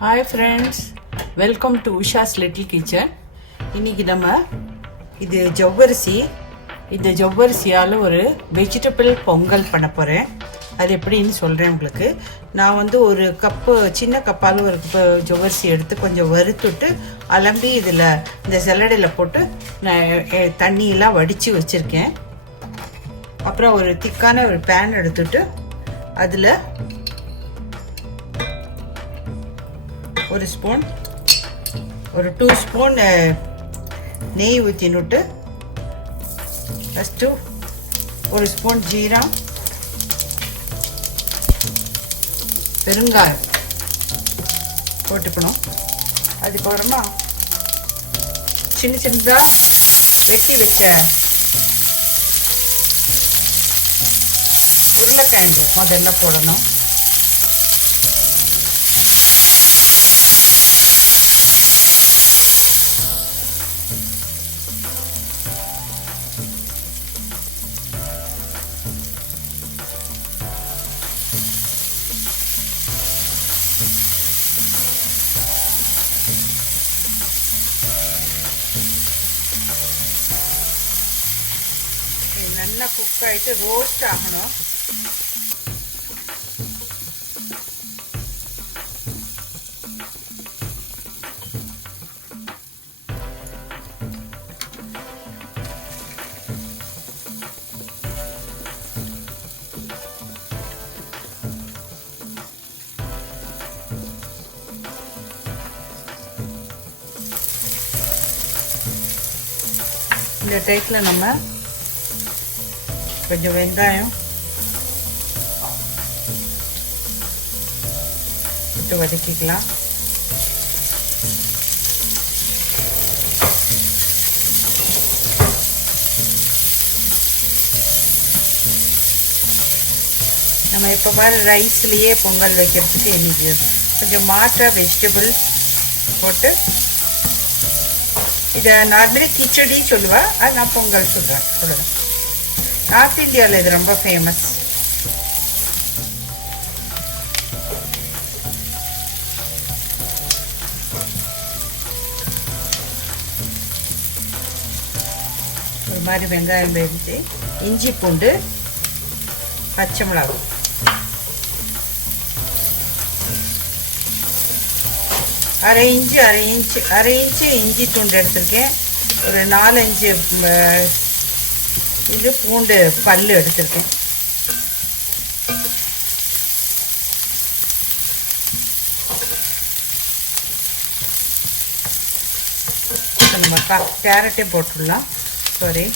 Hi friends, welcome to Usha's Little Kitchen. இன்னைக்கு நம்ம இது ஜவ்வரிசியால் ஒரு வெஜிடபிள் பொங்கல் பண்ண போகிறேன். அது எப்படின்னு சொல்கிறேன் உங்களுக்கு. நான் வந்து ஒரு கப்பு சின்ன கப்பால் ஒரு ஜவ்வரிசி எடுத்து கொஞ்சம் வறுத்துட்டு அலம்பி இதில் இந்த சல்லடையில் போட்டு நான் தண்ணியெல்லாம் வடித்து வச்சுருக்கேன். அப்புறம் ஒரு திக்கான ஒரு பேன் எடுத்துட்டு அதில் ஒரு ஸ்பூன் ஒரு 2 ஸ்பூன் நெய் ஊற்றினுட்டு ஃபஸ்ட்டு ஒரு ஸ்பூன் ஜீரம், பெருங்காயம் போட்டுக்கணும். அதுக்கப்புறமா சின்னதாக வெட்டி வச்ச உருளைக்கிழங்கு முதல்ல போடணும். நல்லா குக் ஆகிட்டு ரோஸ்ட் ஆகணும். இந்த டைப்பில் நம்ம கொஞ்சம் வெங்காயம் விட்டு வதக்கிக்கலாம். நம்ம இப்போ பாரு ரைஸ்லேயே பொங்கல் வைக்கிறதுக்கு இன்னைக்கு கொஞ்சம் மாற்ற வெஜிடபிள் போட்டு இதை நார்மலி கிச்சடி சொல்லுவேன், அது நான் பொங்கல் சொல்கிறேன். நார்த் இந்தியாவில் இது ரொம்ப ஃபேமஸ். ஒரு மாதிரி வெங்காயம் வேவிச்சு இஞ்சி பூண்டு பச்சை மிளகாய் அரை இன்ச்சு இஞ்சி துண்டு எடுத்திருக்கேன். ஒரு 4-5 இது பூண்டு பல்லு எடுத்திருக்கேன். நம்ம கேரட்டே போட்டுடலாம். சாரி,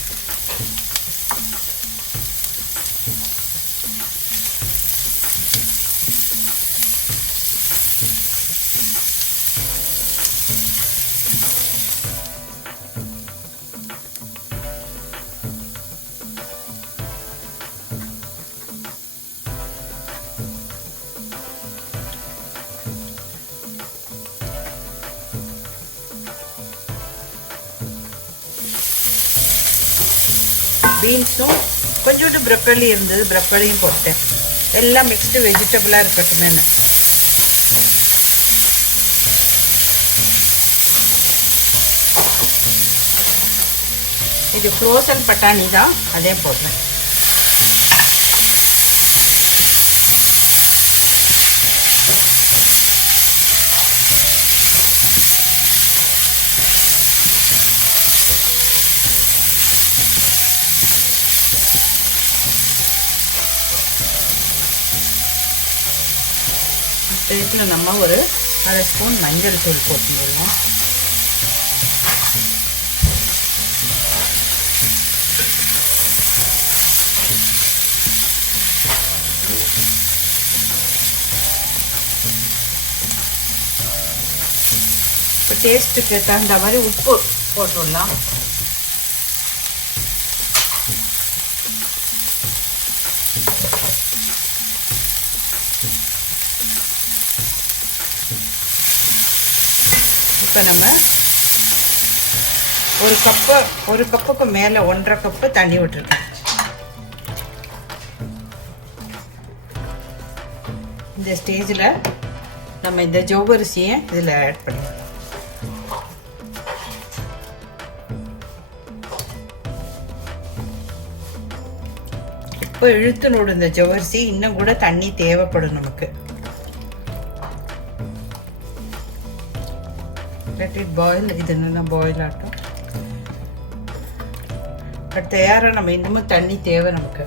பீன்ஸும் கொஞ்சோண்டு ப்ரொக்கோலி இருந்தது, ப்ரொக்கோலியும் போட்டேன். எல்லாம் மிக்ஸ்டு வெஜிடபிளாக இருக்கட்டும். என்ன இது ஃப்ரோசன் பட்டாணி தான், அதே போடுறேன். இதுல நம்ம ஒரு அரை ஸ்பூன் மஞ்சள் தூள் போட்டுக்கலாம். இப்போ டேஸ்ட்டுக்கு தகுந்த மாதிரி உப்பு போட்டுடலாம். இப்போ நம்ம ஒரு கப்புக்கு மேலே 1.5 கப்பு தண்ணி விட்டுருக்கேன். இந்த ஸ்டேஜில் நம்ம இந்த ஜவ்வரிசியை இதில் ஆட் பண்ணிடலாம். இப்போ இழுத்து நோடு இந்த ஜவ்வரிசி, இன்னும் கூட தண்ணி தேவைப்படும் நமக்கு. let it boil. இது என்ன பாயில் ஆட்டும். பட் தயாராக நம்ம இன்னமும் தண்ணி தேவை நமக்கு.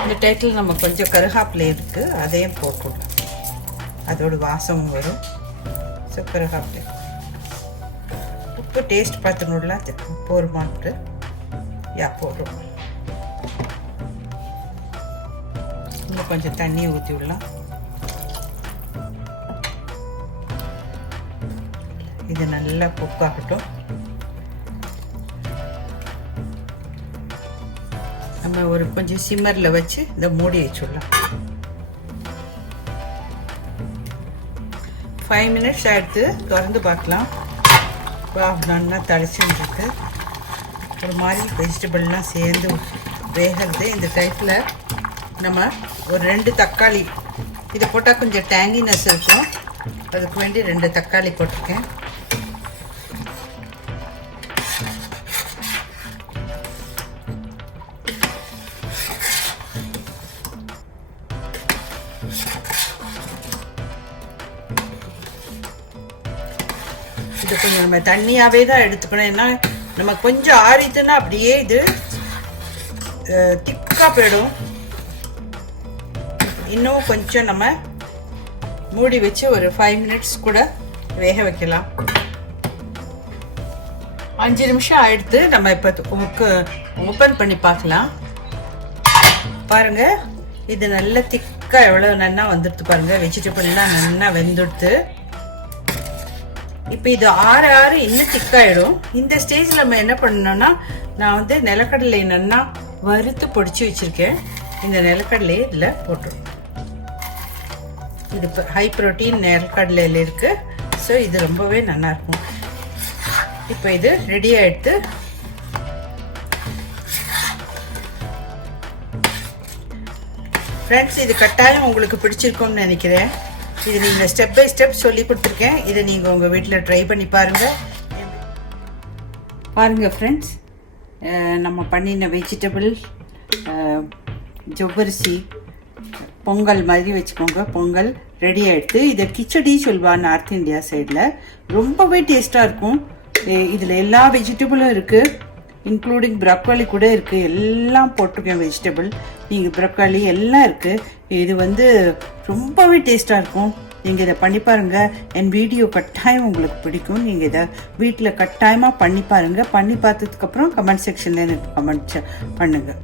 இந்த டைட்டில் நம்ம கொஞ்சம் கருகாப்பில் இருக்குது, அதையும் போட்டுடலாம். அதோட வாசமும் வரும். ஸோ கருகாப்பில் உப்பு டேஸ்ட் பார்த்துணுடலாம். உப்பு ஒரு மாட்டு போடுறோம். இன்னும் கொஞ்சம் தண்ணி ஊற்றி விடலாம். இது நல்லா குக் ஆகட்டும். நம்ம ஒரு கொஞ்சம் சிம்மரில் வச்சு இந்த மூடி வச்சுடலாம். 5 minutes ஆகிடுத்து. திறந்து பார்க்கலாம். நல்லா தளிச்சுருக்கு. ஒரு மாதிரி வெஜிடபிள்லாம் சேர்ந்து வேகிறது. இந்த டைப்பில் நம்ம ஒரு 2 தக்காளி இதை போட்டால் கொஞ்சம் டேங்கினஸ் இருக்கும். அதுக்கு வேண்டி 2 தக்காளி போட்டிருக்கேன். இது கொஞ்சம் நம்ம தண்ணியாகவே தான் எடுத்துக்கணும். ஏன்னா நம்ம கொஞ்சம் ஆறித்துன்னா அப்படியே இது திக்காக போயிடும். இன்னும் கொஞ்சம் நம்ம மூடி வச்சு ஒரு 5 minutes கூட வேக வைக்கலாம். 5 நிமிஷம் ஆயிடுத்து. நம்ம இப்போ ஓப்பன் பண்ணி பார்க்கலாம். பாருங்க, இது நல்ல திக்காக எவ்வளோ நல்லா வந்துடுது பாருங்க. வெஜிடபிள்லாம் நல்லா வெந்துடுது. இப்போ இது ஆறு இன்னும் திக்காயிடும். இந்த ஸ்டேஜில் நம்ம என்ன பண்ணணும்னா, நான் வந்து நிலக்கடலை நல்லா வறுத்து பொடிச்சு வச்சுருக்கேன். இந்த நிலக்கடலையை இதில் போட்டுடும். இது இப்போ ஹை ப்ரோட்டீன் நிலக்கடலையில் இருக்குது. ஸோ இது ரொம்பவே நல்லாயிருக்கும். இப்போ இது ரெடி ஆகிடுது. ஃப்ரெண்ட்ஸ், இது கட்டாயம் உங்களுக்கு பிடிச்சிருக்கும்னு நினைக்கிறேன். இது நீங்கள் ஸ்டெப் பை ஸ்டெப் சொல்லி கொடுத்துருக்கேன். இதை நீங்கள் உங்கள் வீட்டில் ட்ரை பண்ணி பாருங்கள். பாருங்கள் ஃப்ரெண்ட்ஸ், நம்ம பண்ணின வெஜிடபிள் ஜவ்வரிசி பொங்கல் மாதிரி வச்சுக்கோங்க. பொங்கல் ரெடி ஆகிடுது. இதை கிச்சடி சொல்வா நார்த் இந்தியா சைடில். ரொம்பவே டேஸ்ட்டாக இருக்கும். இதில் எல்லா வெஜிடபிளும் இருக்குது, இன்க்ளூடிங் ப்ரொக்கோலி கூட இருக்குது. எல்லாம் போட்டிருக்கேன் வெஜிடபிள். நீங்கள் ப்ரொக்கோலி எல்லாம் இருக்குது. இது வந்து ரொம்பவே டேஸ்ட்டாக இருக்கும். நீங்கள் இதை பண்ணி பாருங்கள். என் வீடியோ கட்டாயம் உங்களுக்கு பிடிக்கும். நீங்கள் இதை வீட்டில் கட்டாயமாக பண்ணி பாருங்கள். பண்ணி பார்த்ததுக்கப்புறம் கமெண்ட் செக்ஷனில் எனக்கு கமெண்ட் பண்ணுங்கள்.